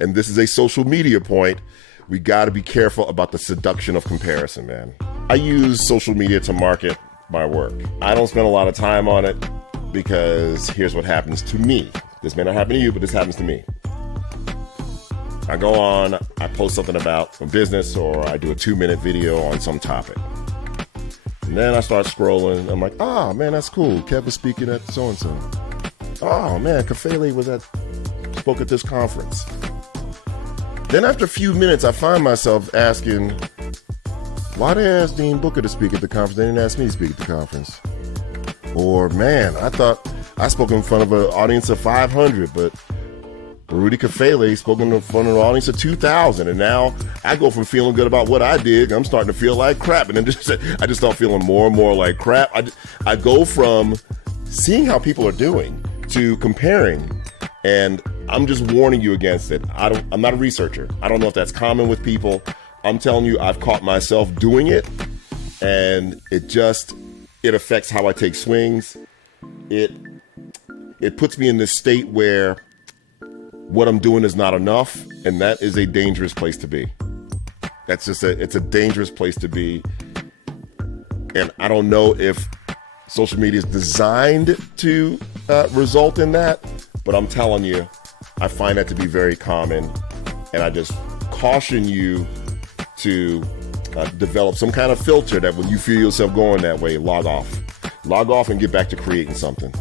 and this is a social media point, we got to be careful about the seduction of comparison, man. I use social media to market my work. I don't spend a lot of time on it because here's what happens to me. This may not happen to you, but this happens to me. I go on, I post something about some business, or I do a 2-minute video on some topic. And then I start scrolling. I'm like, oh man, that's cool. Kev was speaking at so-and-so. Oh man, Kafele spoke at this conference. Then after a few minutes, I find myself asking, why did they ask Dean Booker to speak at the conference? They didn't ask me to speak at the conference. Or man, I thought I spoke in front of an audience of 500, but Rudy Kafele spoke in front of an audience of 2,000. And now I go from feeling good about what I did, I'm starting to feel like crap. And then I just start feeling more and more like crap. I go from seeing how people are doing to comparing, and I'm just warning you against it. I'm not a researcher. I don't know if that's common with people. I'm telling you, I've caught myself doing it, and it affects how I take swings. It puts me in this state where what I'm doing is not enough, and that is a dangerous place to be. It's a dangerous place to be. And I don't know if social media is designed to result in that, but I'm telling you, I find that to be very common, and I just caution you to develop some kind of filter that when you feel yourself going that way, log off and get back to creating something.